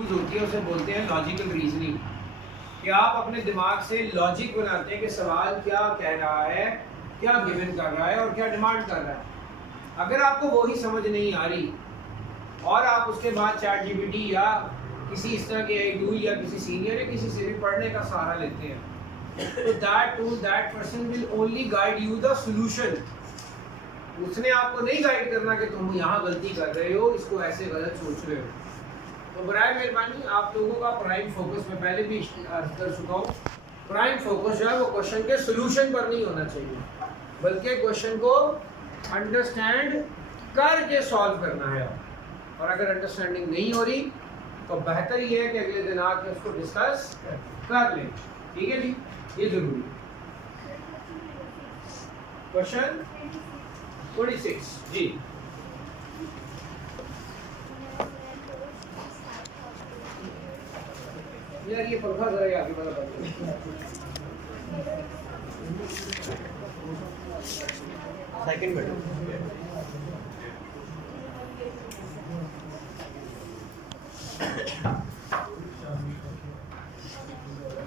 Use होती है उसे बोलते हैं लॉजिकल रीजनिंग, कि आप अपने दिमाग से लॉजिक बनाते हैं कि सवाल क्या कह रहा है, क्या गिवन कर रहा है और क्या डिमांड कर रहा है। अगर आपको वही समझ नहीं आ रही और आप उसके बाद चैट जीपीटी या किसी इस तरह के टूल या किसी सीनियर या किसी से भी पढ़ने का सहारा लेते हैं, तो that tool that person will only guide you the solution. उसने आपको नहीं गाइड करना कि तुम यहाँ गलती कर रहे हो, इसको ऐसे गलत सोच रहे हो। तो बराए मेहरबानी आप लोगों का प्राइम फोकस, मैं पहले भी अर्ज कर चुका हूँ, प्राइम फोकस जो है वो क्वेश्चन के सॉल्यूशन पर नहीं होना चाहिए, बल्कि क्वेश्चन को अंडरस्टैंड करके सॉल्व करना है। और अगर अंडरस्टैंडिंग नहीं हो रही तो बेहतर ये है कि अगले दिन आके उसको डिस्कस कर लें। ठीक है जी, ये जरूरी है। क्वेश्चन 26 जी। यार ये पंखा जरा आगे वाला सेकंड बेड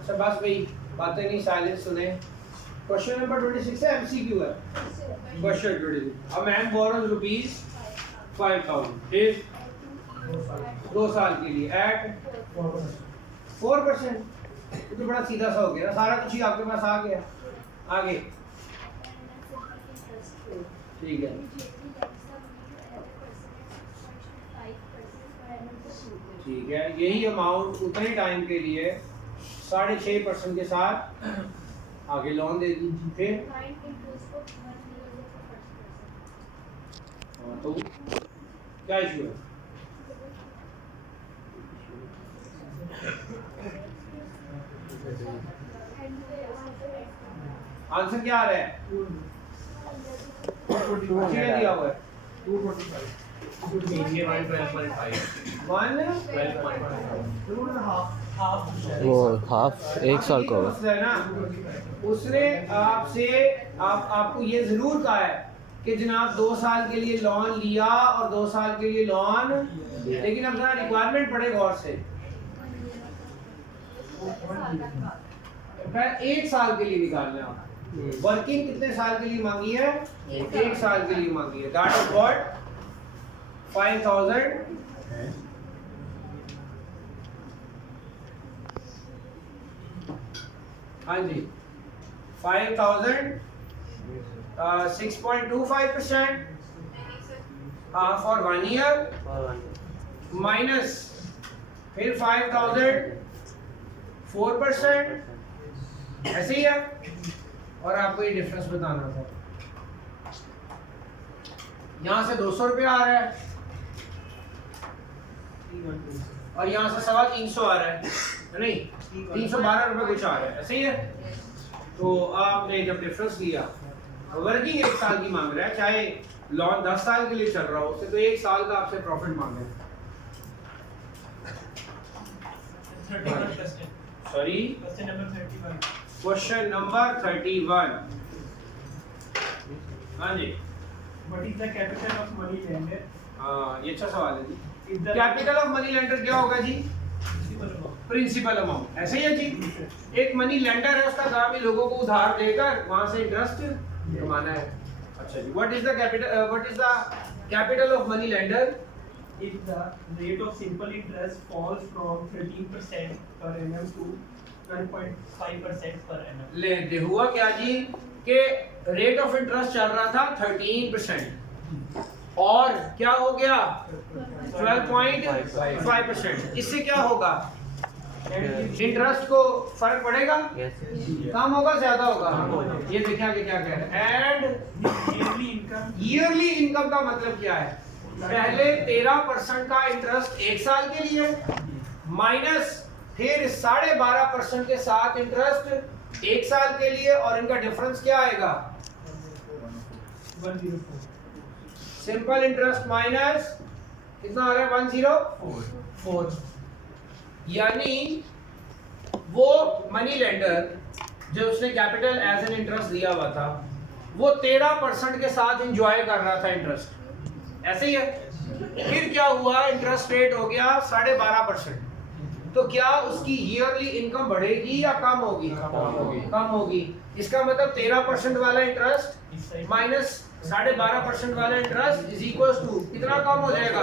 शाबाश भाई, बातें नहीं साइलेंस सुने। क्वेश्चन नंबर 26 है, एमसीक्यू है। Question 26, a man borrows rupees 5000 2 साल के लिए एट 4%। तो बड़ा सीधा सा हो गया ना, सारा कुछ ही आपके पास आ गया। आगे ठीक है, ठीक है, यही अमाउंट उतने टाइम के लिए 6.5% के साथ आगे लोन दे दीजिए। फिर तो क्या इशू है? आंसर क्या आ रहा है? दिया हुआ है 1 वो हाफ 1 साल का होगा है ना। उसने आपसे आपको ये जरूर कहा है कि जनाब 2 साल के लिए लोन लिया और 2 साल के लिए लोन, लेकिन अब जरा रिक्वायरमेंट पड़े गौर से। 1 साल के लिए निकालना है आप। वर्किंग कितने साल के लिए मांगी है? 1 साल के लिए मांगी है। दैट इज व्हाट 5000 हाँ जी 5000 6.25% फॉर 1 ईयर माइनस फिर 5000 4%, ऐसे ही है। और आपको ये डिफरेंस बताना था। यहाँ से 200 रुपये आ रहा है और यहाँ से 350 आ रहा है, नहीं 312 रुपये कुछ आ रहा है, ऐसे ही है। तो आपने जब डिफरेंस लिया, वर्किंग 1 साल की मांग रहा है, चाहे लोन 10 साल के लिए चल रहा हो, उससे तो 1 साल का आपसे प्रॉफिट मांग रहे हैं। Sorry, question number 31। हाँ जी, What is the capital of money lender? हाँ ये अच्छा सवाल है जी। If the capital of money lender क्या होगा जी? प्रिंसिपल अमाउंट, ऐसे ही है जी। एक मनी लेंडर है, उसका काम ही लोगों को उधार देकर वहां से इंटरेस्ट कमाना है। अच्छा जी, what is the capital of money lender? if the rate of simple interest falls from 13% per annum to 12.5% per annum. ले दे हुआ क्या जी कि रेट ऑफ इंटरेस्ट चल रहा था 13% और क्या हो गया 12.5%। इससे क्या होगा? इंटरेस्ट को फर्क पड़ेगा, कम होगा ज्यादा होगा? ये देखिए आगे क्या कह रहे हैं। Yearly income ईयरली इनकम का मतलब क्या है? पहले 13% का इंटरेस्ट 1 साल के लिए माइनस फिर 12.5% के साथ इंटरेस्ट 1 साल के लिए, और इनका डिफरेंस क्या आएगा? 104. सिंपल इंटरेस्ट माइनस कितना आ रहा है? 104। यानी वो मनी लेंडर जो उसने कैपिटल एज एन इंटरेस्ट दिया हुआ था, वो 13% के साथ एंजॉय कर रहा था इंटरेस्ट, ऐसे ही है। फिर क्या हुआ? इंटरेस्ट रेट हो गया 12.5%। तो क्या उसकी ईयरली इनकम बढ़ेगी या कम होगी? कम होगी। इसका मतलब 13% वाला इंटरेस्ट माइनस 12.5% वाला इंटरेस्ट इज इक्वल टू कितना कम हो जाएगा?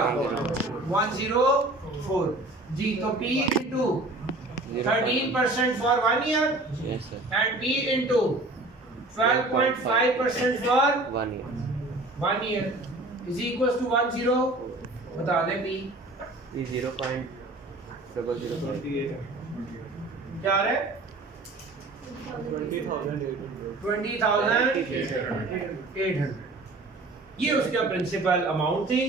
104 जी। तो P into 13% for 1 year Yes, sir. And P into 12.5% for 1 year. 1 year is equal to 10। बता दें P Is 0.005. क्या आ रहा है? 20,800। ये उसका प्रिंसिपल अमाउंट थी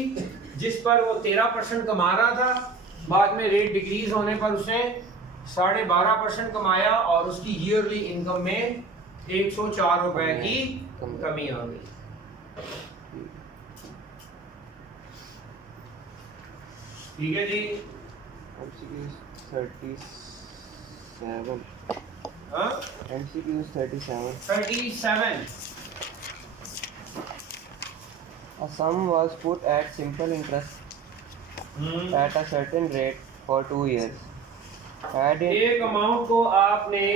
जिस पर वो 13% कमा रहा था। बाद में रेट डिक्रीज होने पर उसने 12.5% कमाया और उसकी ईयरली इनकम में 104 रुपए की कमी आ गई। ठीक है जी। MCQ 37. हाँ? MCQ 37. 37 A sum was put at simple interest at a certain rate for 2 years. Had in एक अमाउंट को आपने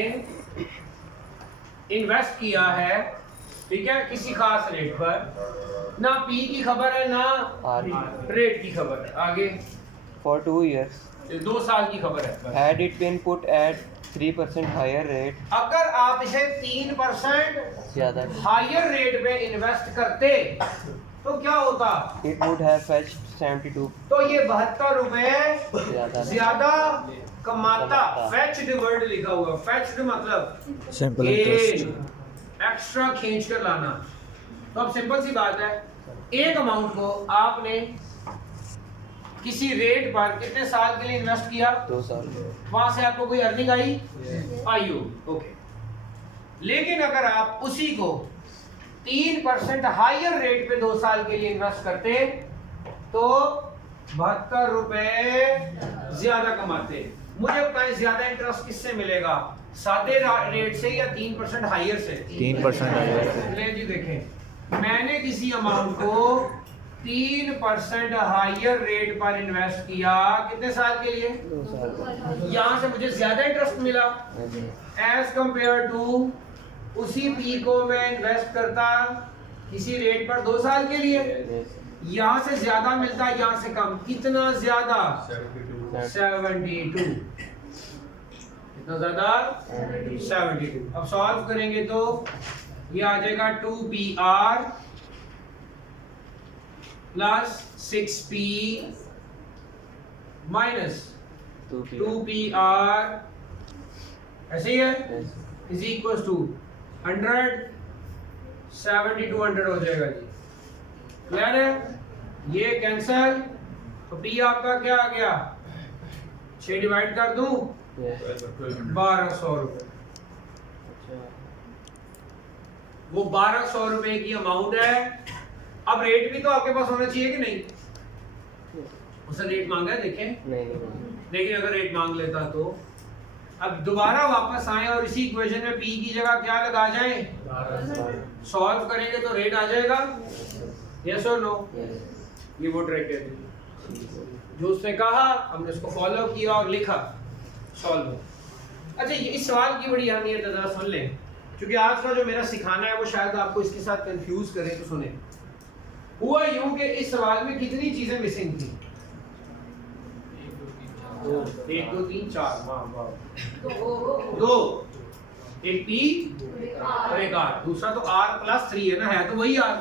इन्वेस्ट किया है, ठीक है, किसी खास रेट पर। ना पी की खबर है ना रेट की खबर है। आगे for 2 years. 2 साल की खबर है। Had it been put at 3% higher rate, अगर आप इसे 3% ज़्यादा, हायर रेट पे इन्वेस्ट करते तो क्या होता? it would have fetched 72 तो ये 72 रुपए ज़्यादा. ज्यादा कमाता। फेच्ड वर्ड लिखा हुआ। फेच्ड मतलब सिंपल इंटरेस्ट। एक्स्ट्रा खींच कर लाना। तो अब सिंपल सी बात है, एक अमाउंट को आपने किसी रेट पर कितने साल के लिए इन्वेस्ट किया? 2 साल. वहां से आपको कोई अर्निंग आई? आई हो, ओके। लेकिन अगर आप उसी को 3% हायर रेट पे 2 साल के लिए इन्वेस्ट करते तो 72 रुपए ज्यादा कमाते। मुझे बताएं ज्यादा इंटरेस्ट किससे मिलेगा? सादे रेट से या 3% हायर से? 3% हायर। ले जी देखें, मैंने किसी अमाउंट को 3% हायर रेट पर इन्वेस्ट किया कितने साल के लिए? 2 साल. यहाँ से मुझे ज्यादा इंटरेस्ट मिला एज कंपेयर टू उसी पी को मैं इन्वेस्ट करता किसी रेट पर 2 साल के लिए। Yes. यहाँ से ज्यादा मिलता, यहाँ से कम। कितना ज्यादा? 72। कितना ज्यादा? 72। अब सॉल्व करेंगे तो ये आ जाएगा 2PR plus 6P minus 2PR ऐसे ही है Yes. इज इक्वल टू 100 7200 हो जाएगा जी। क्लियर है? ये कैंसल तो P आपका क्या आ गया? 6 डिवाइड कर दूं? Yes. 1200 रुपए। वो 1200 रुपए की अमाउंट है। अब रेट भी तो आपके पास होना चाहिए कि नहीं? उसने रेट मांगा है, देखें। नहीं. लेकिन अगर रेट मांग लेता तो अब दोबारा वापस आए और इसी इक्वेशन में P की जगह क्या लगा जाए? सॉल्व करेंगे तो रेट आ जाएगा। यस और नो? ये वो ट्रिक है जो उसने कहा, हमने उसको फॉलो किया और लिखा, सॉल्व। अच्छा, ये इस सवाल की बड़ी अहमियत है, जरा सुन लें, क्योंकि आज का जो मेरा सिखाना है वो शायद आपको इसके साथ कंफ्यूज करे। तो सुने, हुआ यूं कि इस सवाल में कितनी चीजें मिसिंग थी? 1 2 3 4 2। एक P और एक R। दूसरा तो R प्लस 3 है ना, है तो वही R।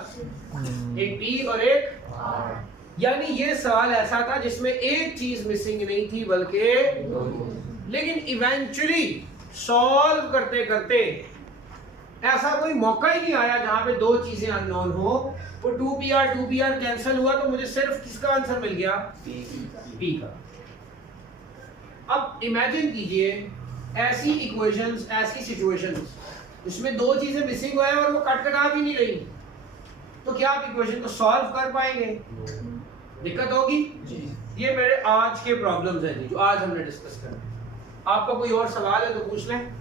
एक P और एक R। यानी ये सवाल ऐसा था जिसमें एक चीज मिसिंग नहीं थी बल्कि, लेकिन इवेंचुअली सॉल्व करते करते ऐसा कोई मौका ही नहीं आया जहां पे 2 चीजें अननोन हो। वो 2PR कैंसिल हुआ तो मुझे सिर्फ किसका आंसर मिल गया? P का। अब इमेजिन कीजिए ऐसी इक्वेशंस, ऐसी सिचुएशंस जिसमें 2 चीजें मिसिंग हुए हैं और वो कट भी नहीं रही, तो क्या आप इक्वेशन को सॉल्व कर पाएंगे? दिक्कत होगी। ये मेरे आज के प्रॉब्लम्स हैं जी, जो आज हमने डिस्कस करना है। आपका कोई और सवाल है तो पूछ लें,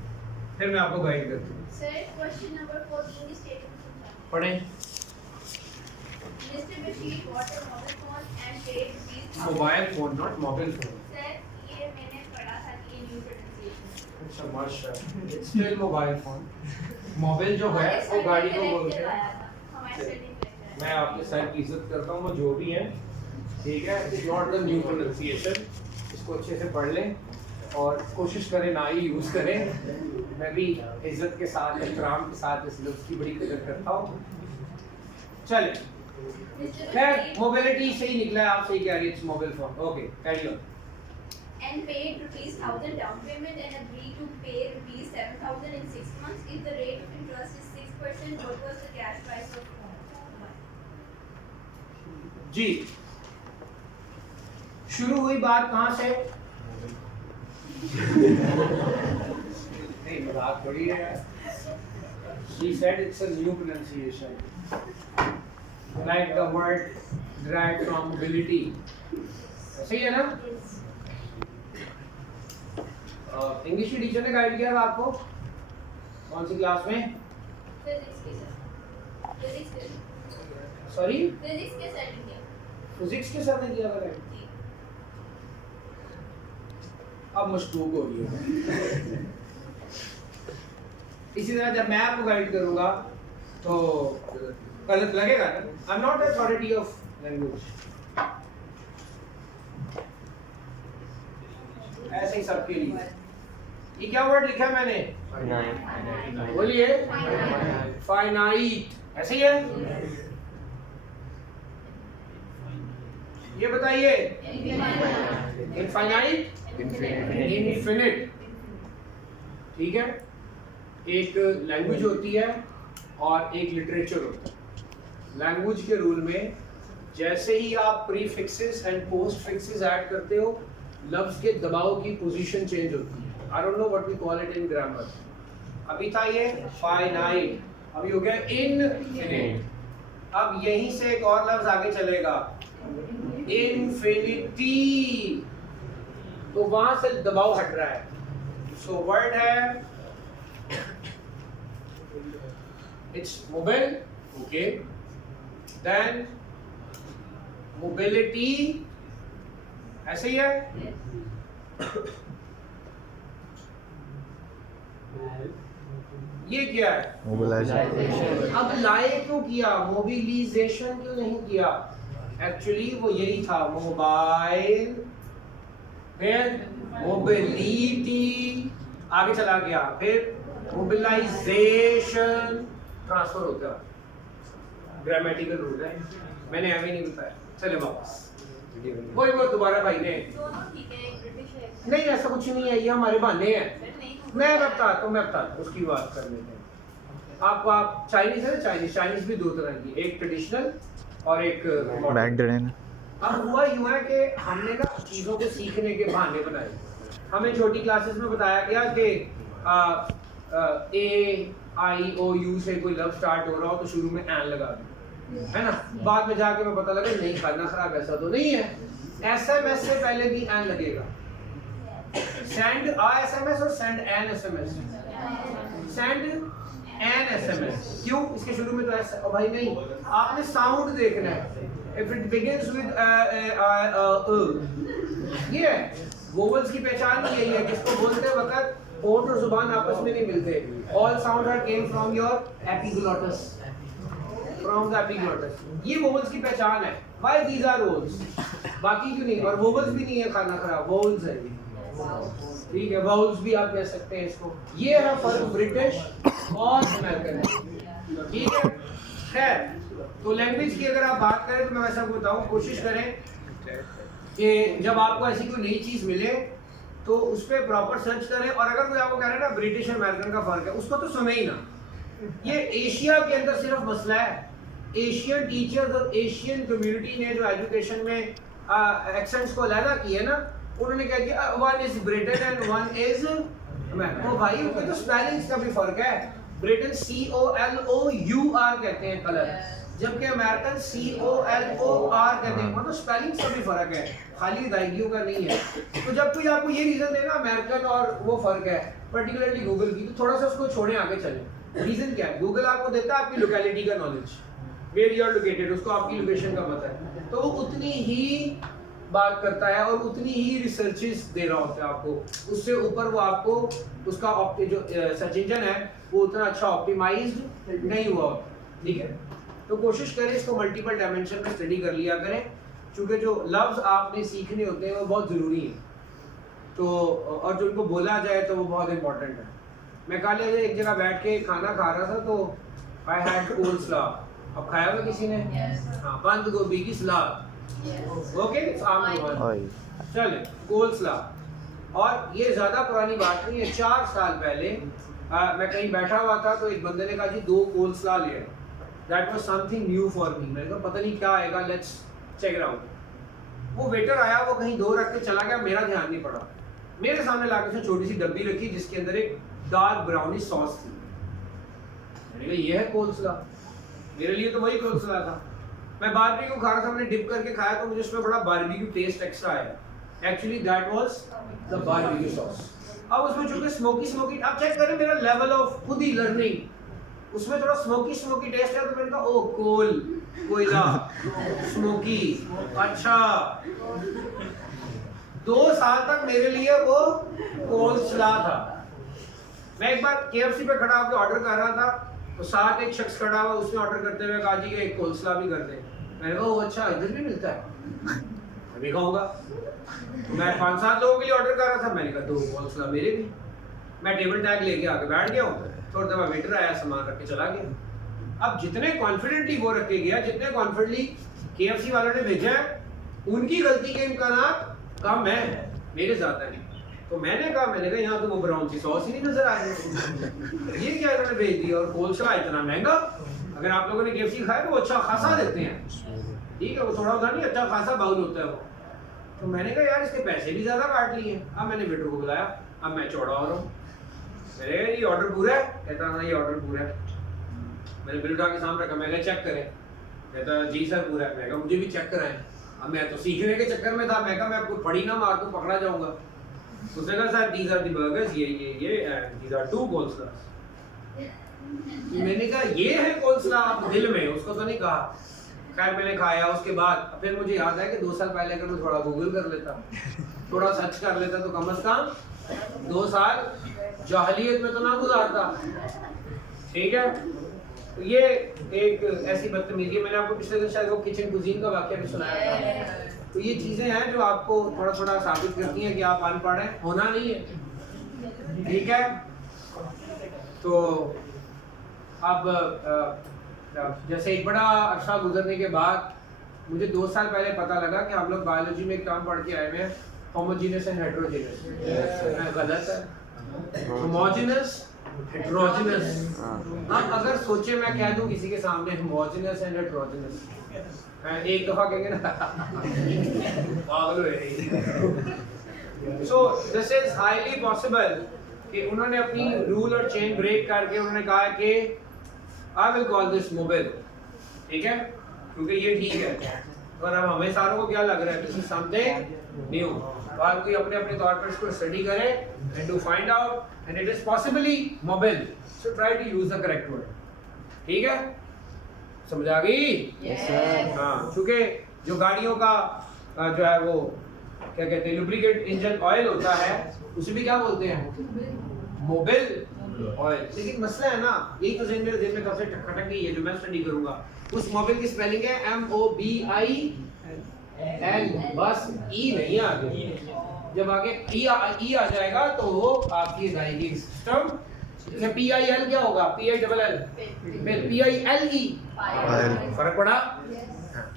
फिर मैं आपको गाइड करता हूँ। सर, क्वेश्चन नंबर 14 की स्टेटमेंट पढ़ें। Mr. Bashir bought a mobile phone and paid rupees. Mobile phone, not mobile phone. Sir, ये मैंने पढ़ा था माशाल्लाह, it's still mobile phone. Mobile जो है वो गाड़ी को बोलते हैं। हमारे स्टडी में मैं आपके सर की इज्जत करता हूँ, वो जो भी है, ठीक है। It's not the new pronunciation, इसको अच्छे से पढ़ लें और कोशिश करें ना ही यूज़ करें। मैं भी इज्जत के साथ, एहतराम के साथ इस लफ्ज़ की बड़ी कदर करता हूँ। चले, खैर मोबिलिटी सही निकला है, आप सही कह रही है, mobile phone. Okay, carry on. and paid rupees 1000 down payment and agreed to pay rupees 7000 in 6 months if the rate of interest is 6%. What was the cash price of home? जी, शुरू हुई बात कहाँ से? नहीं, मजाक थोड़ी है। She said it's a new pronunciation, like the word derived from mobility. सही है ना? इंग्लिश की टीचर ने गाइड किया था आपको कौन सी क्लास में? Physics के सर, physics के सॉरी, physics के सर ने फिजिक्स के साथ ने किया था गाइड। जी। अब मशकूक हो गई है। इसी तरह जब मैं आपको गाइड करूंगा तो गलत लगेगा ना। I am not authority of language. ऐसे ही सबके लिए। ये क्या वर्ड लिखा है मैंने? Finite. बोलिए। फाइनाइट, ऐसे ही है? ये बताइए। इनफाइनाइट, इनफिनिट, ठीक है। एक लैंग्वेज होती है और एक लिटरेचर होता है। लैंग्वेज के रूल में जैसे ही आप prefixes and post fixes add करते हो, लफ्ज के दबाव की पोजीशन चेंज होती है। I don't know what we call it in grammar. अभी था ये फाइनाइट, अभी हो गया इनफिनिट। अब यहीं से एक और लफ्ज आगे चलेगा, इनफिनिटी, तो वहां से दबाव हट रहा है। सो वर्ड है, it's mobile, okay, then mobility, ऐसे ही है। ये क्या है? Mobilization. अब लाए क्यों किया, मोबिलाइजेशन क्यों नहीं किया? एक्चुअली वो यही था, मोबाइल, फिर मोबिलिटी, आगे चला गया, फिर मोबिलाइजेशन, ट्रांसफर होता है। ग्रामेटिकल रूल है, मैंने अभी नहीं बताया। चले वापस, वही वो दोबारा भाई ने, दोनों ठीक है, एक ब्रिटिश है, एक नहीं ऐसा कुछ नहीं है, ये हमारे बहाने हैं। फिर नहीं मैं बताता हूँ, उसकी बात कर लेते हैं। आपको आप चाइनीज है ना, चाइनीज भी दो तरह की, एक ट्रेडिशनल और एक modern। Mandarin. अब हुआ यूं है कि हमने ना चीज़ों को सीखने के बहाने बनाए। हमें छोटी क्लासेस में बताया गया कि ए आई ओ यू से कोई लफ्ज स्टार्ट हो रहा हो तो शुरू में एन लगा दो, है ना। बाद में जाके मैं पता लगा नहीं, खाना खराब ऐसा तो नहीं है, एसएमएस से पहले भी एन लगेगा। सेंड आ एसएमएस और send an SMS, send an SMS, क्यों? इसके शुरू में तो ऐसा, ओ भाई नहीं, आपने साउंड देखना है। इफ इट बिगिंस विद ये वोवेल्स की पहचान यही है, किसको बोलते वक्त होंठ और जुबान आपस में नहीं मिलते। All sound are came from your epiglottis, from the epiglottis. ये वोवेल्स की पहचान है। व्हाई दीज आर वोवेल्स, बाकी क्यों नहीं? और वोवेल्स भी नहीं है खाना खराब, वोवेल्स है, ठीक है, वाउल्स भी आप कह सकते हैं इसको। ये है फर्क ब्रिटिश और अमेरिकन, ठीक है। खैर, तो लैंग्वेज की अगर आप बात करें तो मैं वैसा बताऊं, कोशिश करें कि जब आपको ऐसी कोई नई चीज़ मिले तो उस पर प्रॉपर सर्च करें। और अगर कोई आपको कह रहा है ना ब्रिटिश और अमेरिकन का फ़र्क है, उसको तो सुने ही ना। ये एशिया के अंदर सिर्फ मसला है। एशियन टीचर्स और एशियन कम्युनिटी ने जो एजुकेशन में एक्सेंट्स को अलग किया ना, उन्होंने क्या किया, one is Britain and one is America. तो भाई उनके तो स्पेलिंग्स का भी फर्क है। ब्रिटेन COLOUR कहते हैं कलर, जबकि अमेरिकन COLOR कहते हैं। मतलब स्पेलिंग्स का भी फर्क है, खाली अदायगियों का नहीं है। तो जब कोई आपको ये रीजन देना अमेरिकन और वो फर्क है, पर्टिकुलरली गूगल की, तो थोड़ा सा उसको छोड़ें, आगे चलें। रीजन क्या है? गूगल आपको देता है आपकी लोकेलिटी का knowledge, where you are located, उसको आपकी लोकेशन का पता है, तो वो उतनी ही बात करता है और उतनी ही रिसर्चेस दे रहा होता है आपको, उससे ऊपर वो आपको उसका जो सर्च इंजन है वो उतना अच्छा ऑप्टिमाइज्ड नहीं हुआ होता, ठीक है। तो कोशिश करें इसको मल्टीपल डायमेंशन में स्टडी कर लिया करें, क्योंकि जो लफ्ज़ आपने सीखने होते हैं वो बहुत ज़रूरी है, तो और जो उनको बोला जाए तो वो बहुत इंपॉर्टेंट है। मैं कल एक जगह बैठ के खाना खा रहा था तो आई हैड कोल्स्ला, अब खाया हुआ किसी ने? हाँ, बंद गोभी की सलाद, ओके, चले कोल्स्ला। और ये ज़्यादा पुरानी बात नहीं है, 4 साल पहले मैं कहीं बैठा हुआ था तो एक बंदे ने कहा जी 2 कोल्स्ला ले आए। That was something new for me. मैंने कहा पता नहीं क्या आएगा, लेट्स चेक इट आउट। वो वेटर आया, वो कहीं 2 रख के चला गया, मेरा ध्यान नहीं पड़ा। मेरे सामने लाके उसने छोटी सी डब्बी रखी जिसके अंदर एक डार्क ब्राउनी सॉस थी। मैंने कहा ये है कोल्स्ला, मेरे लिए तो वही कोल्स्ला था। मैं बारबेक्यू खा रहा था, मैंने डिप करके खाया तो मुझे उसमें बड़ा बारबेक्यू टेस्ट एक्स्ट्रा आया। Actually that was the barbecue sauce. अब उसमें चूंकि स्मोकी आप चेक करें मेरा लेवल ऑफ खुद ही लर्निंग, उसमें थोड़ा स्मोकी टेस्ट है तो मैंने कहा ओ कोयला स्मोकी, अच्छा। 2 साल तक मेरे लिए वो कोल्स्ला था। मैं एक बार KFC पे खड़ा होकर ऑर्डर कर रहा था तो साथ एक शख्स खड़ा हुआ, उसने ऑर्डर करते हुए कहा जी एक कोल्स्ला भी कर दे। मैंने कहा अच्छा इधर भी मिलता है, मैं भी खाऊंगा। मैं 5-7 लोगों के लिए ऑर्डर कर रहा था, मैंने कहा 2 कोल्स्ला मेरे भी। मैं टेबल टैग लेके आके बैठ गया हूँ, थोड़ी देर बाद वेटर आया, सामान रख के चला गया। अब जितने कॉन्फिडेंटली वो रख के गया, जितने कॉन्फिडेंटली KFC वालों ने भेजा है, उनकी गलती के इम्कानात कम है, मेरे ज़्यादा नहीं। तो मैंने कहा यहाँ तो वो ब्राउन सी सॉस ही नहीं नजर आ रही, ये क्या इन्होंने भेज दिया, और कोल्स्ला इतना महंगा। अगर आप लोगों ने KFC खाया तो वो अच्छा खासा देते हैं, ठीक है, वो थोड़ा उधर नहीं, अच्छा खासा बाउल होता है वो। तो मैंने कहा यार इसके पैसे भी ज़्यादा काट लिए। अब मैंने वेटर को बुलाया, अब मैं चौड़ा हो रहा हूँ, मैंने कहा ये ऑर्डर पूरा है? कहता हाँ ये ऑर्डर पूरा है। मैंने बिल उठा के सामने रखा, मैं चेक करें, कहता जी सर पूरा है। मैं कहा मुझे भी चेक कराएं। अब मैं तो सीखने के चक्कर में था, मैं कहा मैं आपको पड़ी ना मार दूं, पकड़ा जाऊंगा। उसने कहा sir these are the burgers, ये and these are 2 कोल्स्लास। मैंने कहा ये है कोल्स्ला, आप दिल में, उसको तो नहीं कहा। खैर मैंने खाया, उसके बाद फिर मुझे याद है कि 2 साल पहले अगर मैं थोड़ा गूगल कर लेता, थोड़ा सर्च कर लेता तो कम से कम 2 साल जाहलियत में तो ना गुजारता, ठीक है। तो ये एक ऐसी बदतमीजी, मैंने आपको पिछले दिन शायद वो किचन कुजीन का वाकया भी सुनाया था। तो ये चीज़ें हैं जो आपको थोड़ा थोड़ा साबित करती हैं कि आप अनपढ़ हैं, होना नहीं है, ठीक है। तो अब जैसे एक बड़ा अरसा गुजरने के बाद मुझे 2 साल पहले पता लगा कि हम लोग बायोलॉजी में एक टर्म पढ़ के आए हैं, होमोजीनियस एंड हेटेरोजीनियस। गलत है, होमोजीनियस हेटेरोजीनियस। अब अगर सोचे मैं कह दूं किसी के सामने होमोजीनियस एंड हेटेरोजीनियस, एक दफा कहेंगे ना पागल हो रही। So this is highly possible कि उन्होंने अपनी रूल और चेन ब्रेक करके उन्होंने कहा कि I will call this mobile, ठीक है, क्योंकि ये ठीक है। और अब हमें सारों को क्या लग रहा है, दिस इज समथिंग न्यू। और कोई अपने अपने तौर पर इसको स्टडी करे and to find out and it is possibly mobile, so try to use the correct word, ठीक है। समझ आ गई? Yes sir. हाँ, क्योंकि जो गाड़ियों का जो है वो क्या कहते हैं लुब्रिकेट इंजन ऑयल होता है, उसे भी क्या बोलते हैं, मोबिल ऑयल। लेकिन मसला है ना, यही तो मेरे दिल में सबसे खटक गई है जो मैं स्टडी करूंगा। उस मोबिल की स्पेलिंग है MOBIL, बस ई नहीं आगे। जब आगे ई आ जाएगा तो वो आपकी जाएगी सिस्टम। जैसे PIL क्या होगा, PILL, PILE, फर्क पड़ा?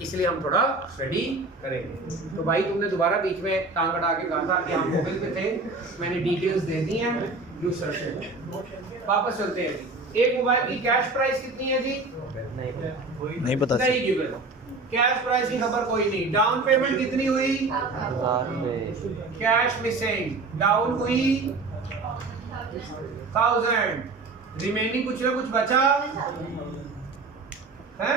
इसलिए हम थोड़ा स्टडी करेंगे। तो भाई तुमने दोबारा बीच में टांग अड़ा के कहा था कि हम मोबाइल पे थे, मैंने डिटेल्स दे दी हैं, डू सर्च। वापस चलते हैं जी। एक मोबाइल की कैश प्राइस कितनी है जी? नहीं पता नहीं गिवन। कैश प्राइस की खबर कोई नहीं। डाउन पेमेंट कितनी हुई? 1000 रुपए। कैश मिसिंग, डाउन हुई 1000, रिमेनिंग कुछ ना कुछ बचा है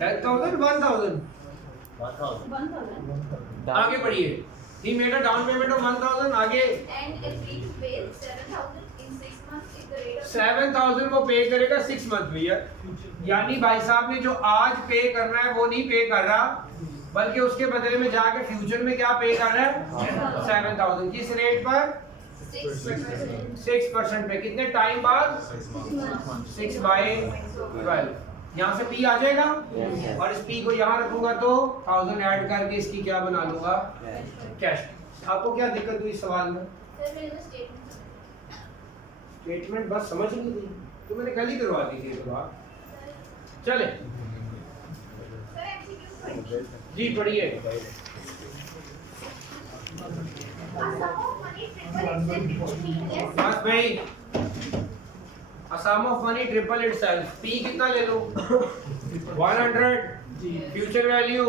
10,000, 1,000। आगे बढ़िए। He made a down payment of 1,000, आगे And agree to pay 7,000 in 6 months if the rate of 7,000 वो पे करेगा 6 मंथ भैया। यानी भाई साहब ने जो आज पे करना है वो नहीं पे कर रहा, बल्कि उसके बदले में जाके फ्यूचर में क्या पे कर रहा है 7,000 किस रेट पर 6% पे कितने टाइम बाद 6/12 यहाँ से पी आ जाएगा और इस पी को यहाँ रखूंगा तो 1000 ऐड करके इसकी क्या बना लूंगा कैश। आपको क्या दिक्कत हुई सवाल में? सर मेरे को स्टेटमेंट बस समझ नहीं थी तो मैंने कल ही करवा दी थी। तो आप चले जी पढ़िए। बस भाई sum of money triple itself p कितना ले लो 100 फ्यूचर वैल्यू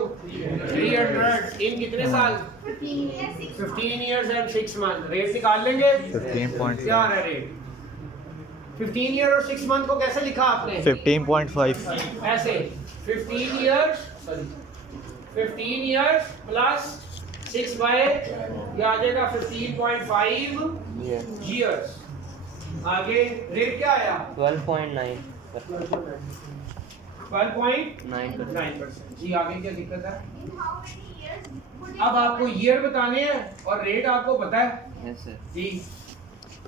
300 इन कितने साल 15 years and 6 months रेट निकाल लेंगे 15.5 क्या आ रहा है रेट 15 year और 6 month को कैसे लिखा आपने 15.5 ऐसे 15 years plus 6 बाय ये आ जाएगा 15.5 years। आगे रेट क्या आया 12.9%। जी आगे क्या दिक्कत है? अब आपको ईयर बताने हैं और रेट आपको पता है जी।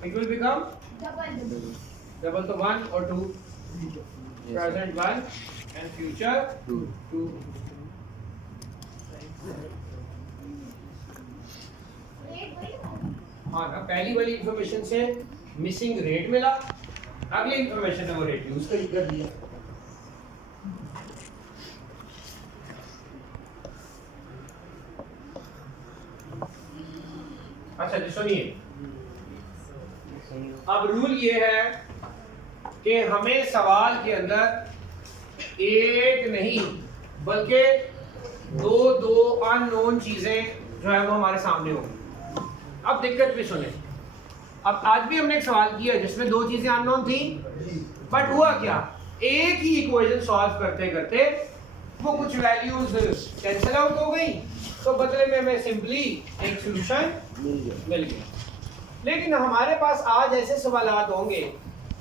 इट विल बिकम डबल तो 1 और 2 प्रेजेंट 1 एंड फ्यूचर 2। हाँ ना पहली वाली इंफॉर्मेशन से मिसिंग रेट मिला, अगली इंफॉर्मेशन है वो रेट यूज कर दिया। अच्छा जी सुनिए, अब रूल ये है कि हमें सवाल के अंदर एक नहीं बल्कि दो अननोन चीजें जो है वो हमारे सामने होंगी। अब दिक्कत भी सुने, अब आज भी हमने एक सवाल किया जिसमें दो चीजें अननोन थी, बट हुआ क्या, एक ही इक्वेशन सॉल्व करते करते वो कुछ वैल्यूज कैंसिल आउट हो गई, तो बदले में हमें सिंपली एक सॉल्यूशन मिल गया। लेकिन हमारे पास आज ऐसे सवालात होंगे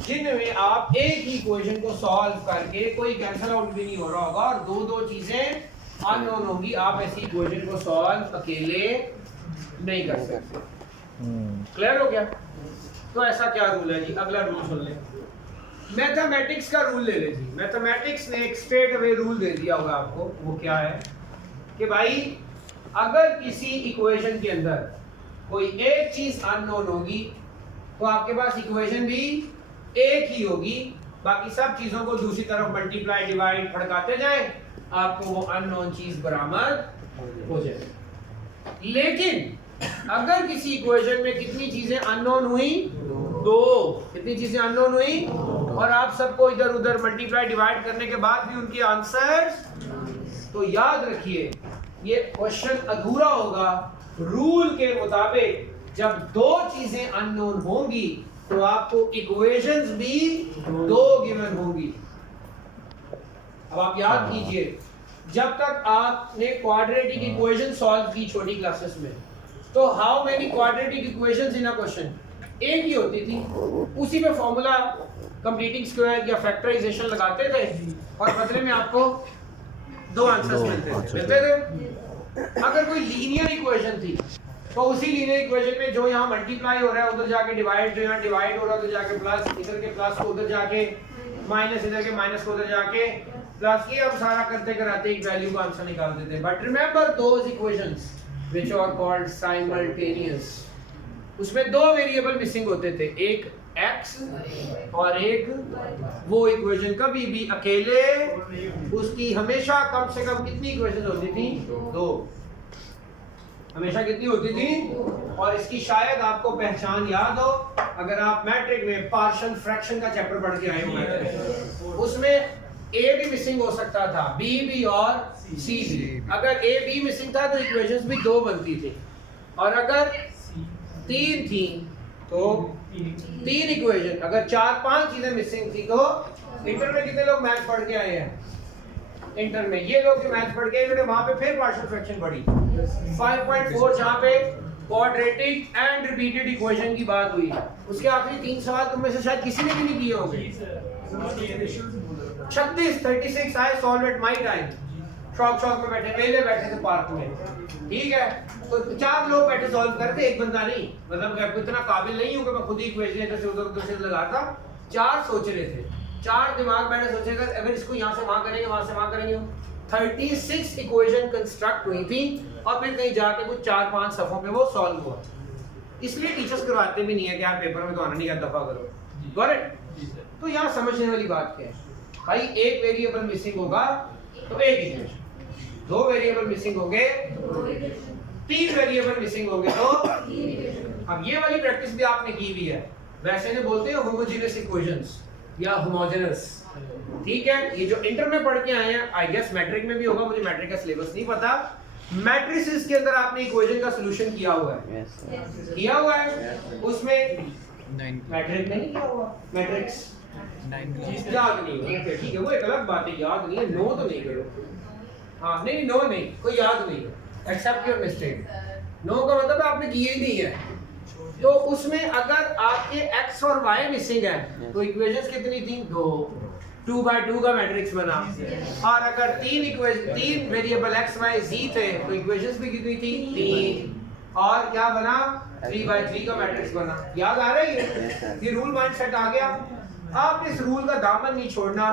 जिनमें आप एक ही इक्वेशन को सॉल्व करके कोई कैंसिल आउट भी नहीं हो रहा होगा और दो चीजें अननोन होंगी, आप ऐसी इक्वेशन को सॉल्व अकेले नहीं कर सकते। क्लियर हो गया? तो ऐसा क्या रूल है जी, अगला रूल सुन लें। मैथमेटिक्स का रूल ले लें जी। मैथमेटिक्स ने एक स्ट्रेट अवे रूल दे दिया होगा आपको, वो क्या है कि भाई अगर किसी इक्वेशन के अंदर कोई एक चीज अननोन होगी तो आपके पास इक्वेशन भी एक ही होगी, बाकी सब चीजों को दूसरी तरफ मल्टीप्लाई डिवाइड फड़काते जाएं, आपको वो अननोन चीज बरामद हो जाए। लेकिन अगर किसी इक्वेशन में कितनी चीजें अननोन हुई, दो, कितनी चीजें अननोन हुई, और आप सबको इधर उधर मल्टीप्लाई डिवाइड करने के बाद भी उनके आंसर्स, तो याद रखिए ये क्वेश्चन अधूरा होगा। रूल के मुताबिक जब दो चीजें अननोन होंगी तो आपको इक्वेशंस भी दो गिवन होंगी। अब आप याद कीजिए, जब तक आपने क्वाड्रेटिक इक्वेशन सॉल्व की छोटी क्लासेस में, तो how many quadratic equations in a question, एक ही होती थी। उसी पे फॉर्मूला कंप्लीटिंग स्क्वायर या फैक्टराइजेशन लगाते थे और बदले में आपको दो आंसर्स मिलते थे। अगर कोई लीनियर इक्वेशन थी तो उसी लीनियर इक्वेशन में जो यहाँ मल्टीप्लाई हो रहा है उधर जाके डिवाइड, जो यहाँ डिवाइड हो रहा है उधर जाके प्लस, इधर के प्लस को उधर जाके माइनस, इधर के माइनस को उधर जाके प्लस, ये हम सारा करते कराते एक वैल्यू का आंसर निकाल देते हैं। But remember those equations which are called simultaneous, उसमें दो वेरिएबल मिसिंग होते थे, एक x और एक वो इक्वेशन। कभी भी अकेले उसकी हमेशा कम से कम कितनी इक्वेशन होती थी, दो, हमेशा कितनी होती थी। और इसकी शायद आपको पहचान याद हो, अगर आप मैट्रिक में पार्शियल फ्रैक्शन का चैप्टर पढ़ के आए हो, उसमें a भी मिसिंग हो सकता था, b भी और c भी। अगर a b मिसिंग था तो इक्वेशंस भी दो बनती थी, और अगर तीन थी तो तीन इक्वेशन, अगर चार पांच चीजें मिसिंग थी तो इंटर में कितने लोग मैथ पढ़ के आए हैं? इंटर में ये लोग जो मैथ पढ़ के आए उन्होंने वहां पे फिर पार्शियल फ्रैक्शन पढ़ी 5.4, जहां पे क्वाड्रेटिक एंड रिपीटेड इक्वेशन की बात हुई। उसके आखिरी तीन सवाल तुम में से शायद किसी ने भी नहीं किए होंगे। 36 I solve at my time, शौक में बैठे, मेले बैठे थे पार्क में, ठीक है, तो 4 लोग बैठे सॉल्व करते, एक बंदा नहीं, मतलब मैं इतना काबिल नहीं हूँ कि मैं खुद ही इक्वेशन इधर से उधर से लगाता, 4 सोच रहे थे, 4 दिमाग बैठे सोचेगा अगर इसको यहाँ से वहाँ करेंगे, वहाँ से वहाँ करेंगे, 36 इक्वेशन कंस्ट्रक्ट हुई थी और फिर कहीं जाके कुछ 4-5 सफ़ों पे वो सॉल्व हुआ। इसलिए टीचर्स करवाते भी नहीं है कि यार पेपर में तो आना नहीं है, दफा करो, करेक्ट। तो यहाँ समझने वाली बात क्या है भाई, एक वेरिएबल मिसिंग होगा तो एक इक्वेशन, 2 वेरिएबल मिसिंग होंगे, 3 वेरिएबल मिसिंग होंगे तो अब ये वाली प्रैक्टिस भी आपने की हुई है, वैसे ने बोलते हैं होमोजेनियस इक्वेशंस या होमोजेनस, ठीक है। ये जो इंटर में पढ़ के आए हैं, आई गेस मैट्रिक में भी होगा, मुझे मैट्रिक का सिलेबस नहीं पता, मैट्रिसेस के अंदर आपने इक्वेशन का सॉल्यूशन किया हुआ है, किया हुआ है, उसमें मैट्रिक में नहीं किया हुआ, मैट्रिक्स याद नहीं है, ठीक है, वो एक अलग बात है, याद नहीं है, नो तो नहीं करो, हाँ नहीं नो नहीं, कोई याद नहीं है, एक्सेप्ट योर मिस्टेक, नो का मतलब आपने किए ही नहीं है। तो उसमें अगर आपके x और y मिसिंग है तो इक्वेशंस कितनी थी, 2 बाय 2 का मैट्रिक्स बना, और अगर 3 वेरिएबल x y z थे तो इक्वेशंस भी कितनी थी, 3, और क्या बना, 3 बाय 3 का मैट्रिक्स बना। याद आ रही है, ये रूल माइंड सेट आ गया। आपने इस रूल का दामन नहीं छोड़ना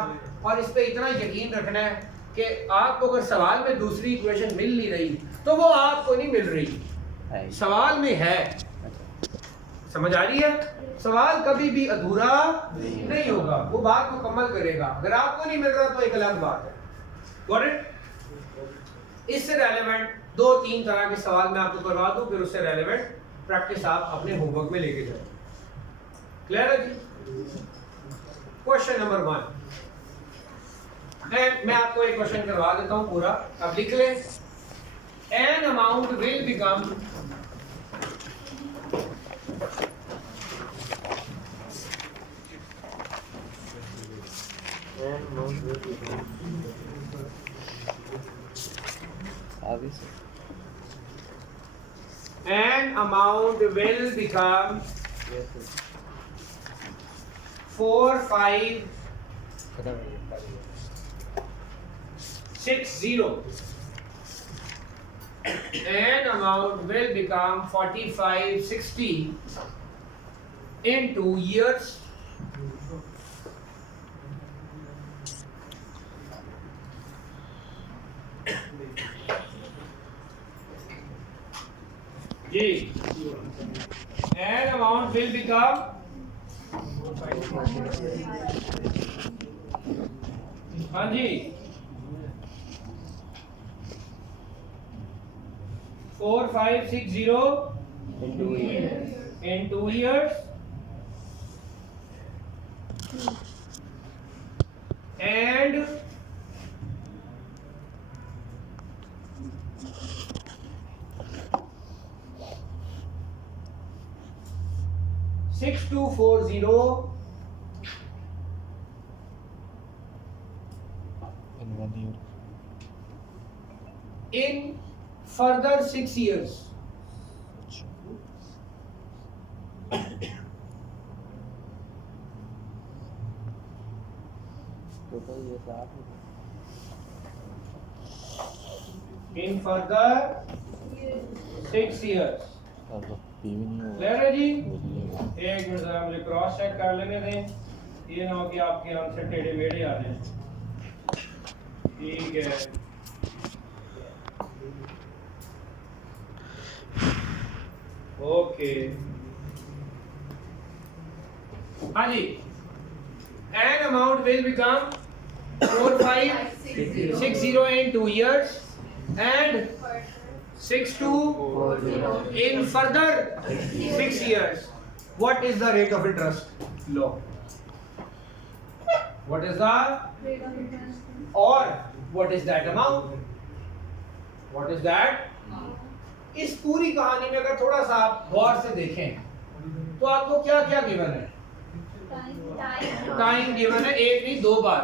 और इस पे इतना यकीन रखना है कि आपको अगर सवाल में दूसरी इक्वेशन मिल नहीं रही तो वो आपको नहीं मिल रही, सवाल में है, समझ आ रही है, सवाल कभी भी अधूरा नहीं होगा, वो बात मुकम्मल करेगा, अगर आपको नहीं मिल रहा तो एक अलग बात है, गॉट इट। इससे रेलेवेंट 2-3 तरह के सवाल मैं आपको करवा दूं, फिर उससे रेलेवेंट प्रैक्टिस आप अपने होमवर्क में लेके जाओ, क्लियर है जी। क्वेश्चन नंबर 1, मैं आपको एक क्वेश्चन करवा देता हूं पूरा, अब लिख लें, an amount will become an amount will become 4, 5, 6, 0. An amount will become 45, 60 in 2 years. G. An amount will become हाँ जी 4, 5, 6, 0 in 2 years and six two four zero in 1 year. In further 6 years. In further 6 years. Clear है जी? एक minute जरा मुझे cross check कर लेने दें, ये ना हो कि आपके आंसर टेढ़े मेढ़े आ जाएं। ठीक है, ओके, हाँ जी, an amount will become 4, 5, 6, 0 in 2 years and 6 2 in further 6 years. What is the rate of interest? Low. What is the or what is that amount? What is that? इस पूरी कहानी में अगर थोड़ा सा आप गौर से देखें तो आपको क्या क्या गिवन है? टाइम गिवन है, एक नहीं 2 बार,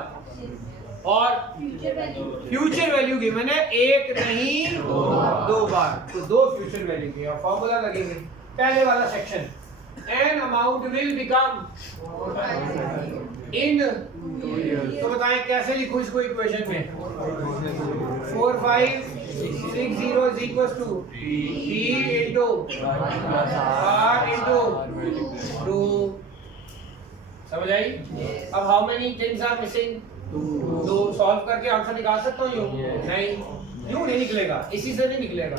और फ्यूचर वैल्यू गिवन है, एक नहीं 2 बार, तो 2 फ्यूचर वैल्यू के और फॉर्मूला लगेंगे। पहले वाला section, an amount will become in तो बताएं कैसे लिखूं इसको इक्वेशन में 4 5 6 0 is equals to P into R into 2 समझ आई? अब how many things are missing? 2 solve करके आंसर निकाल सकता हूँ यूं? नहीं, यूं नहीं निकलेगा, इसी से नहीं निकलेगा।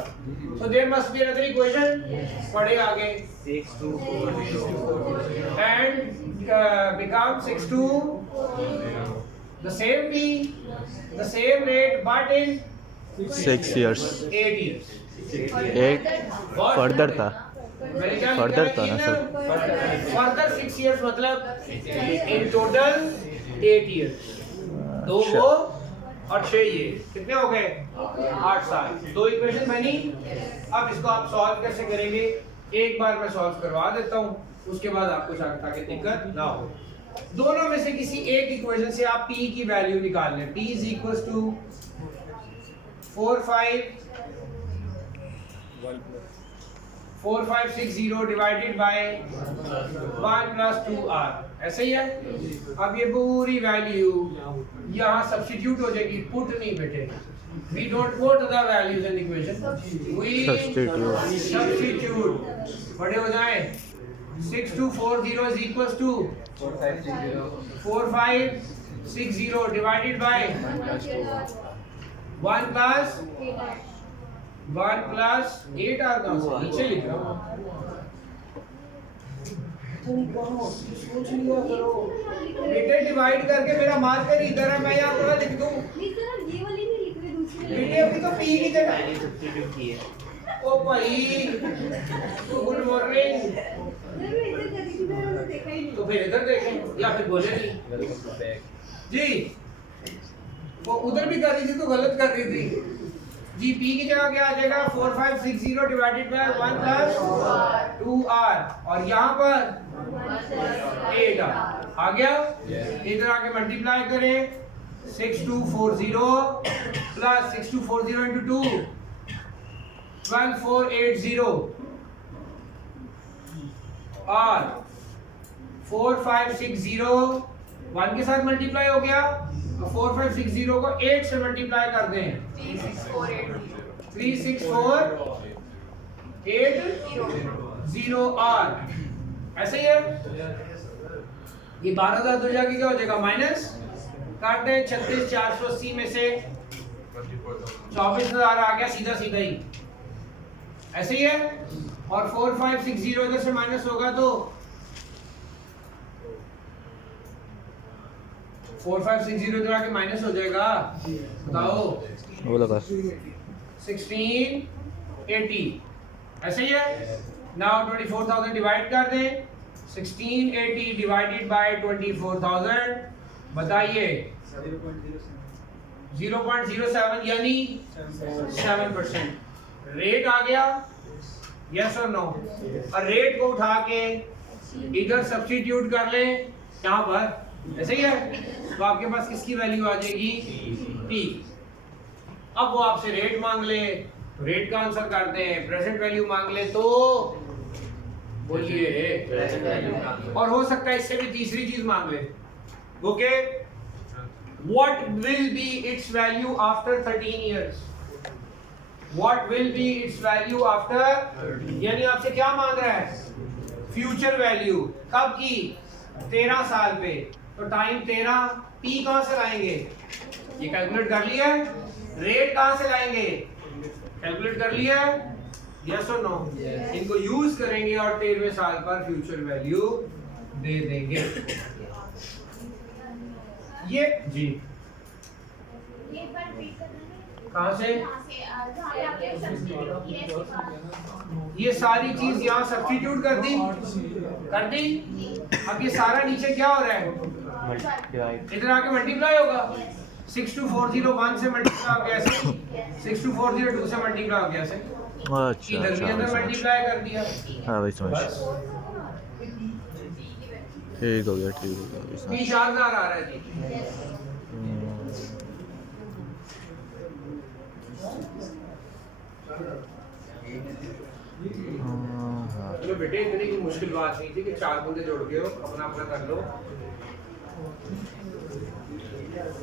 So there must be another equation. पढ़े आगे 6 2 4 0 and become 6 2 the same P, the same rate but in 6 years 8 years। 8 further था मैंने क्या Further था ना सर? फर्दर 6 years मतलब इन टोटल 8 years। 2 अच्छा। वो और 6 ये कितने हो गए? 8 साल। 2 इक्वेशन बनी। अब इसको आप सॉल्व कैसे करेंगे? एक बार मैं सॉल्व करवा देता हूँ, उसके बाद आपको ताकि दिक्कत ना हो। दोनों में से किसी एक इक्वेशन से आप p की वैल्यू निकाल लें। p is equals to 4560 divided by 1 plus 2r, ऐसे ही है। अब ये पूरी वैल्यू यहाँ सब्स्टिट्यूट हो जाएगी, पुट नहीं बेटे। We don't put the values in equation. We substitute. बड़े हो जाए 6240 is equals to 4560 divided by 1 plus 8r कहाँ से? नीचे लिख रहा हूँ। सोच लिया करो बेटे, डिवाइड करके मेरा मार्कर इधर है, मैं यहाँ थोड़ा लिख दूँ। बेटे अभी तो पी की जगह सब्स्टिट्यूट की है। ओ भाई गुड मॉर्निंग। तो फिर इधर देखें या फिर बोले नहीं जी, वो उधर भी कर रही थी तो गलत कर रही थी जी। p की जगह क्या आ जाएगा? 4560 डिवाइडेड बाय 1 प्लस 2r और यहाँ पर 8r आ गया। इधर आके मल्टीप्लाई करें 6240 प्लस 6240 into 2 12480 और 4560 1 के साथ मल्टीप्लाई हो गया। 4560 को 8 से मल्टीप्लाई कर दें 36480r, ऐसे ही है। ये 12000 हो जाएगी, क्या हो जाएगा? माइनस काट दें 36480 में से 24000 आ गया, सीधा सीधा ही ऐसे ही है। और 4560 इधर से माइनस होगा तो 4560 इधर आके माइनस हो जाएगा, बताओ। वो लगा 1680 ऐसे ही है। नाउ 24000 डिवाइड कर दें 1680 डिवाइडेड बाय 24000, बताइए 0.07 यानी 7%। रेट आ गया, यस और नो। और रेट को उठा के इधर सब्स्टिट्यूट कर लें यहाँ पर, ऐसे ही है। तो आपके पास किसकी वैल्यू आ जाएगी? p। अब वो आपसे रेट मांग ले तो रेट का आंसर करते हैं, प्रेजेंट वैल्यू मांग ले तो बोलिए। और हो सकता है इससे भी तीसरी चीज मांग ले, okay. What will be its value after 13 years? What will be its value after? यानी आपसे क्या मांग रहा है? फ्यूचर वैल्यू कब की? 13 साल पे। तो टाइम 13, p कहाँ से लाएंगे? ये कैलकुलेट कर लिया। रेट कहाँ से लाएंगे? कैलकुलेट कर लिया। यस और नो? इनको यूज करेंगे और 13वें साल पर फ्यूचर वैल्यू दे देंगे। ये जी कहाँ से? ये सारी चीज यहाँ सब्स्टिट्यूट कर दी। अब ये सारा नीचे क्या हो रहा है? इधर आके मल्टीप्लाई होगा। 62401 से मल्टीप्लाई हो गया ऐसे, 62402 से मल्टीप्लाई हो गया ऐसे। अच्छा इधर भी अंदर मल्टीप्लाई कर दिया। हाँ भाई समझ, ठीक हो गया 30,000 आ रहा है जी। चलो बेटे, इतनी की मुश्किल बात नहीं थी कि 4 बंदे जोड़ के हो, अपना अपना कर लो। हाँ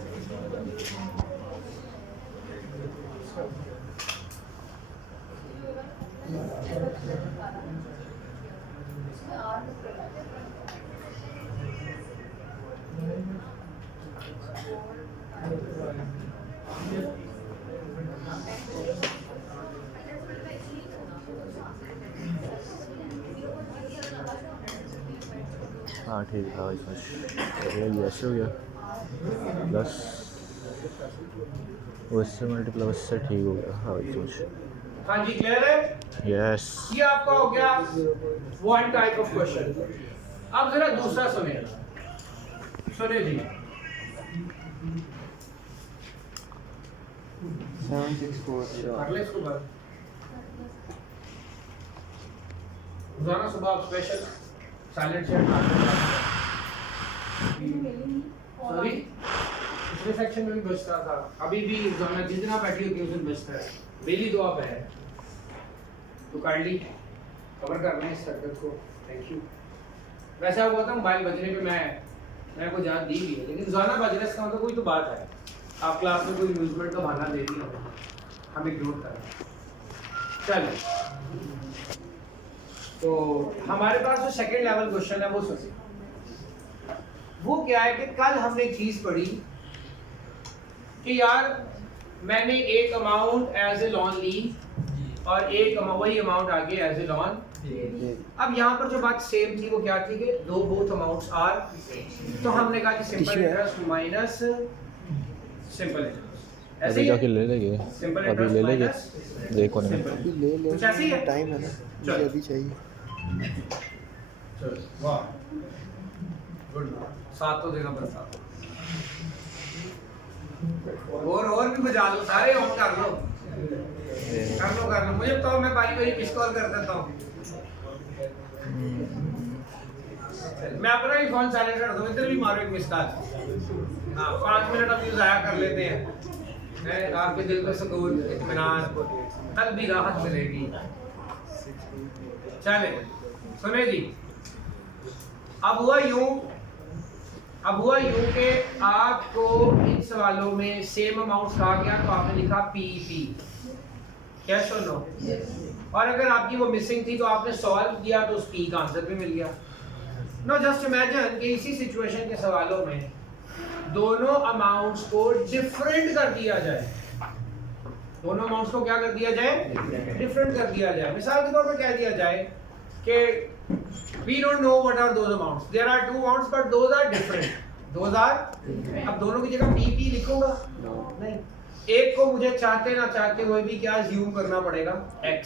ठीक है इसमें ये ऐसे हो गया प्लस उससे मल्टीप्लाई उससे ठीक हो गया हाँ इसमें हाँ जी क्लियर है? यस ये आपका हो गया वन टाइप ऑफ क्वेश्चन। अब जरा दूसरा सुनिए जी। 764 कर ले इसको बात। रोजाना सुबह आप स्पेशल साइलेंट चैट सॉरी पिछले सेक्शन में भी बचता था, अभी भी रोजाना जितना बैठी होती है उस दिन बचता है। डेली दो आप है तो काइंडली कवर कर रहे हैं इस सर्कल को। Thank you. वैसा हुआ था मोबाइल बजने पे मैं को याद दी भी है, लेकिन रोजाना बज रहा है इसका मतलब कोई तो बात है। आप क्लास में कोई अम्यूजमेंट का बहाना दे दिया हो, हम इग्नोर कर रहे हैं। चलिए तो हमारे पास जो सेकंड लेवल क्वेश्चन है वो सुनिए। वो क्या है कि कल हमने एक चीज पढ़ी कि यार मैंने एक अमाउंट एज ए लॉन ली और एक वही अमाउंट आगे एज ए लॉन। अब यहाँ पर जो बात सेम थी वो क्या थी कि दो बोथ अमाउंट्स आर, तो हमने कहा कि simple interest minus simple interest. अभी जाके ले लेंगे, सिंपल अभी ले लेंगे, देखो ना अभी ले ले, कुछ ऐसे ही है? टाइम है ना, मुझे अभी चाहिए। वाह गुड, सात तो देना पड़ता। और भी बजा लो, सारे ऑन कर लो कर लो। मुझे बताओ, मैं बारी बारी मिस कॉल कर देता हूँ। मैं अपना ही फोन साइलेंट कर दूँ, इधर भी मारो एक मिस कॉल। हाँ 5 मिनट अब यूज आया कर लेते हैं, आपके दिल को सुकून इत्मीनान कल भी राहत मिलेगी। चले सुने जी। अब हुआ यूं कि आपको इन सवालों में सेम अमाउंट्स कहा गया तो आपने लिखा पीपी, यस और नो। और अगर आपकी वो मिसिंग थी तो आपने सॉल्व किया तो उस पी का आंसर भी मिल गया। नो जस्ट इमेजिन कि इसी सिचुएशन के सवालों में दोनों अमाउंट्स को डिफरेंट कर दिया जाए। दोनों अमाउंट्स को क्या कर दिया जाए? डिफरेंट कर दिया जाए। मिसाल के तौर पर कह दिया जाए कि we don't know what are those amounts, there are two amounts but those are different, those are अब दोनों की जगह PP लिखूंगा नहीं, एक को मुझे चाहते ना चाहते हुए भी क्या अज्यूम करना पड़ेगा X,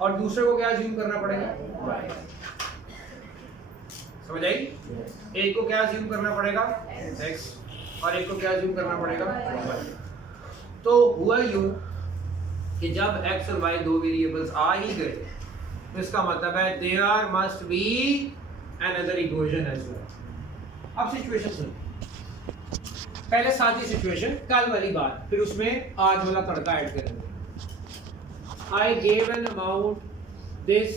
और दूसरे को क्या अज्यूम करना पड़ेगा Y। समझ आई? एक को क्या अज्यूम करना पड़ेगा X और एक को क्या अज्यूम करना पड़ेगा Y। तो हुआ यूं कि जब X और Y दो वेरिएबल्स आ ही गए तो इसका मतलब है there must be another equation as well. अब सिचुएशन सुनो, पहले सादी सिचुएशन कल वाली बात, फिर उसमें आज वाला तड़का ऐड करेंगे। I gave an amount this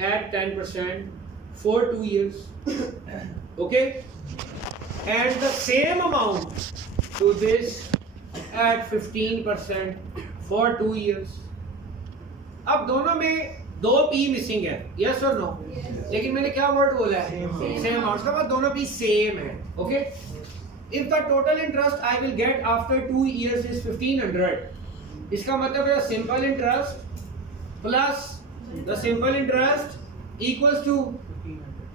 at 10% for 2 years, okay, and the same amount to this at 15% for 2 years। अब दोनों में दो पी मिसिंग है, यस और नो, लेकिन मैंने क्या वर्ड बोला है? सेम अमाउंट का मतलब दोनों पी सेम है, okay. If the total interest I will get after 2 years is 1500, इसका मतलब है simple interest plus the simple interest equals to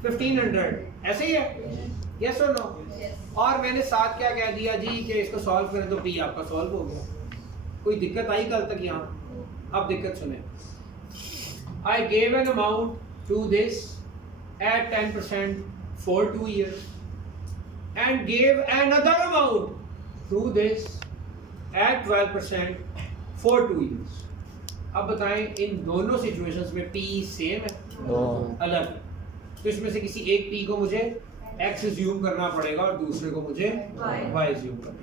1500, ऐसे ही है, यस और नो। और मैंने साथ क्या कह दिया जी कि इसको सॉल्व करें तो पी आपका सॉल्व हो गया। कोई दिक्कत आई कल तक यहाँ? अब दिक्कत सुने। I gave an amount to this at 10% for 2 years and gave another amount to this at 12% for 2 years. अब बताएं इन दोनों सिचुएशंस में P सेम है अलग, तो इसमें से किसी एक P को मुझे X अज्यूम करना पड़ेगा और दूसरे को मुझे Y अज्यूम करना।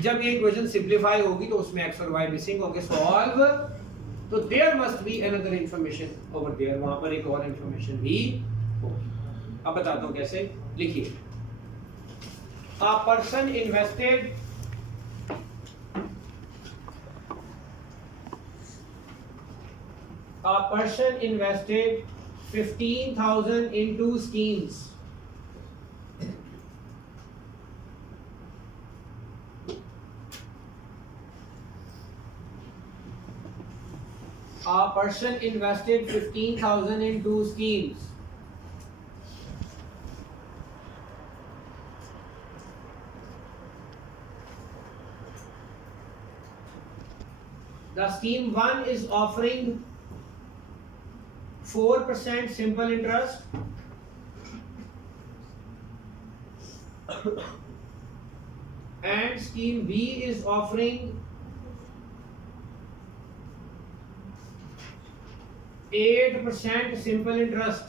जब ये इक्वेशन सिंपलीफाई होगी तो उसमें X और Y मिसिंग होंगे, सॉल्व तो there must be another information over there, वहां पर एक और इंफॉर्मेशन भी होगी। अब बताता हूं कैसे, लिखिए। a person invested $15,000 into schemes. A person invested 15,000 into schemes. The scheme 1 is offering 4% simple interest and scheme B is offering 8% simple interest.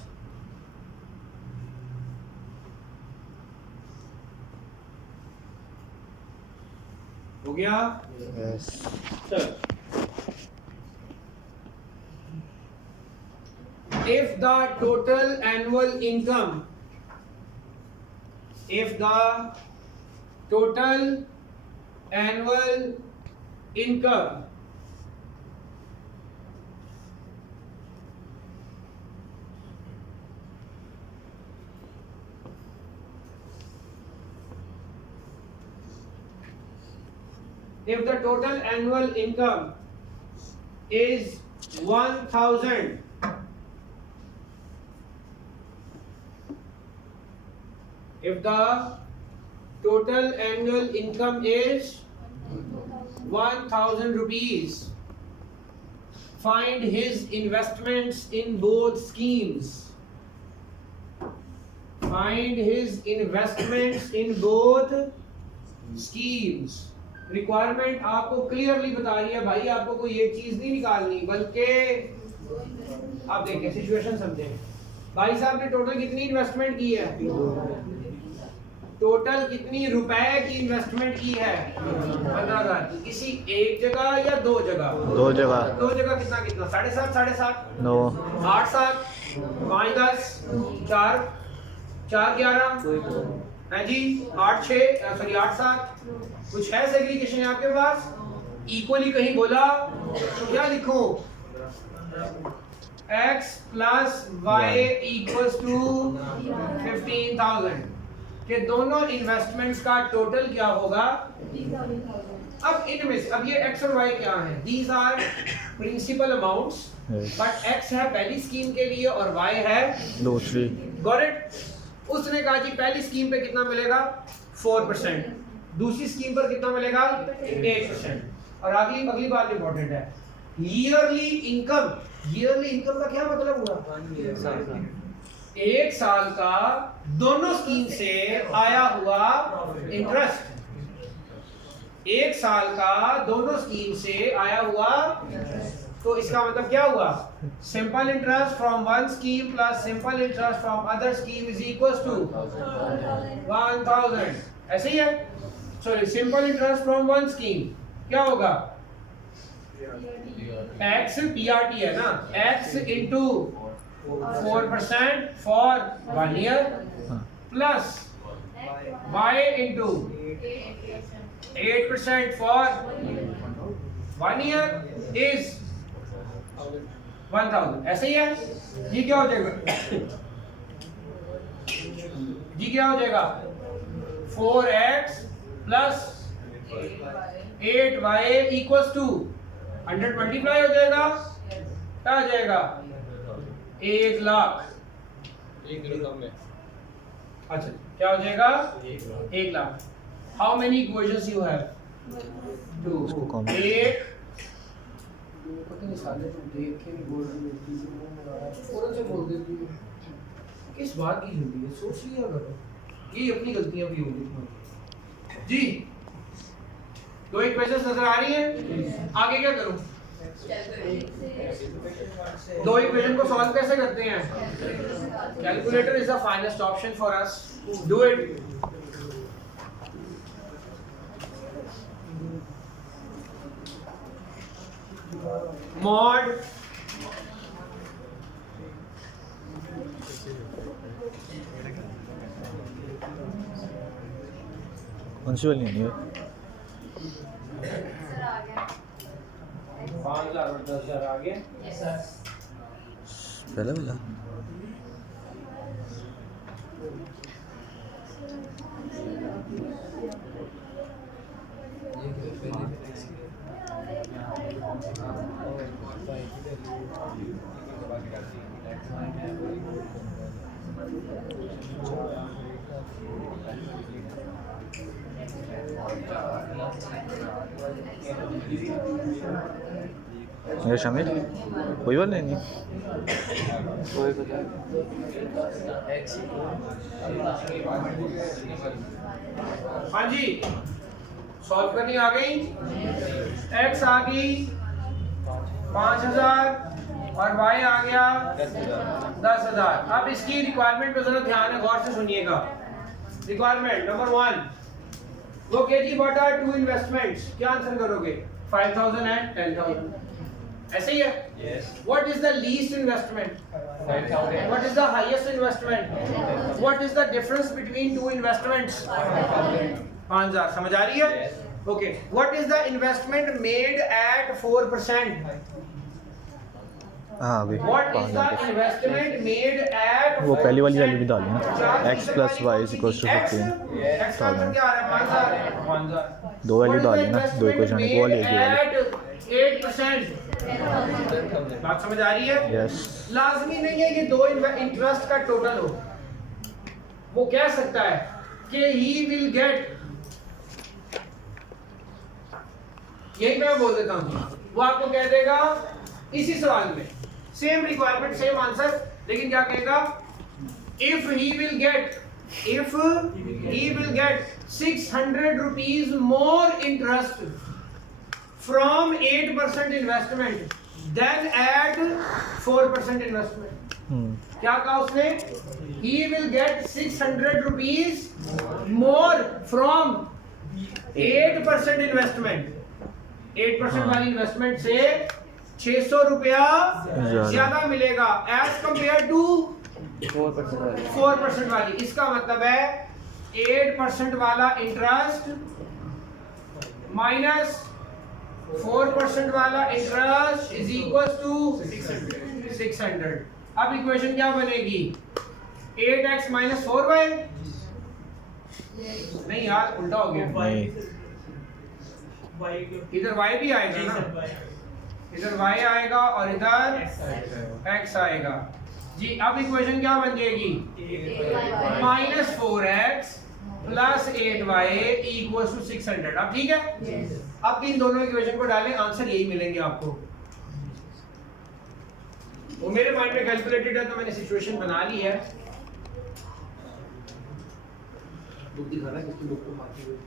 हो गया? Yes. चलो. If the total annual income is 1,000, if the total annual income is 1,000 rupees, find his investments in both schemes. Find his investments in both schemes. Requirement आपको clearly बता रही है भाई, आपको कोई एक चीज नहीं निकालनी, बल्कि आप देखें सिचुएशन समझें। भाई साहब ने टोटल कितनी इन्वेस्टमेंट की है? टोटल कितनी रुपए की इन्वेस्टमेंट की है? 15,000 की। किसी एक जगह या दो जगह? दो जगह। दो जगह कितना कितना? 7.5 9 8 7 5 10 4 4 11 है जी 8 6 सॉरी 8 7 कुछ है सेग्रीगेशन आपके पास? इक्वली कहीं बोला तो क्या लिखूं? x plus y equals to 15,000 के दोनों इन्वेस्टमेंट्स का टोटल क्या होगा? अब इनमें से अब ये x और y क्या हैं? These are principal amounts, but x है पहली स्कीम के लिए और y है दूसरी। Got it? उसने कहा जी पहली स्कीम पे कितना मिलेगा? 4%, दूसरी स्कीम पर कितना मिलेगा? 8%। और अगली बात इंपॉर्टेंट है, ईयरली इनकम। ईयरली इनकम का क्या मतलब हुआ? एक साल का दोनों स्कीम से आया हुआ इंटरेस्ट। एक साल का दोनों स्कीम से आया हुआ, तो इसका मतलब क्या हुआ? Simple interest from one scheme plus simple interest from other scheme is equal to 1,000। ऐसे ही है? Sorry, simple interest from one scheme क्या होगा? x PRT है ना, x into 4% for 1 year plus y into 8% for 1 year is 1,000। ऐसे ही है? ये क्या हो जाएगा? जी क्या हो जाएगा? 4x plus 8y equals to 100 multiply हो जाएगा, क्या आ जाएगा? 1 लाख। अच्छा क्या हो जाएगा? 1 lakh. How many equations you have? 2। एक पता नहीं साले तुम देख के नहीं बोल रही हो, फौरन से बोल देती हो। किस बात की हिंदी है? सोच लिया करो, ये अपनी गलतियां भी होंगी जी। दो इक्वेशंस नजर आ रही हैं? आगे क्या करूं? दो इक्वेशन को सॉल्व कैसे करते हैं? Calculator is the finest option for us. Do it. mod municipal नहीं है सर आ गया 5000 और 10000 आ गया। यस सर पहले वाला ये शामिल कोई वाला नहीं कोई पता हाँ जी सॉल्व करनी आ गई। x आ गई 5000 और y आ गया 10000। अब इसकी रिक्वायरमेंट पे जरा ध्यान है, गौर से सुनिएगा। Requirement number 1, locate what are two investments. क्या आंसर करोगे? 5000 एंड 10000, ऐसे ही है। Yes. What is the least investment? 5,000. What is the highest investment? What is the difference between two investments? 5000। समझ आ रही है? Yes. Okay. What is the investment made at 4%? हाँ अभी What is 5000 the investment made at वो पहली वाली 4%? भी डाली ना x + y = 15 X का आंसर क्या आ रहा है? 5000। दो वाली What is डाली the ना, दो investment इक्वेशन है, वो वाली made एक ही वाली। at 8%? बात समझ आ रही है? यस लाजमी नहीं है ये दो इंटरेस्ट का टोटल हो। वो कह सकता है कि ही विल गेट, यही मैं बोल देता हूँ, वो आपको कह देगा इसी सवाल में सेम रिक्वायरमेंट सेम आंसर, लेकिन क्या कहेगा? If he will get 600 rupees more interest from 8% investment then add 4% investment। क्या कहा उसने? He will get 600 rupees more from 8% investment। 8% वाली इन्वेस्टमेंट से 600 रुपया ज्यादा मिलेगा as compared to 4% वाली 4% वाली। इसका मतलब है 8% वाला इंटरेस्ट माइनस 4% वाला इंटरेस्ट इज इक्वल टू 600। अब इक्वेशन क्या बनेगी? 8x - 4y। नहीं यार उल्टा हो गया, नहीं इधर y भी आएगा ना, इधर y आएगा और इधर x आएगा जी। अब इक्वेशन क्या बन जाएगी? -4x + 8y = 600। अब ठीक है, अब इन दोनों इक्वेशन को डालें, आंसर यही मिलेंगे आपको। वो मेरे माइंड में कैलकुलेटेड है तो मैंने सिचुएशन बना ली है। बुक दिखा रहा है, किसकी बुक को मारती हुई?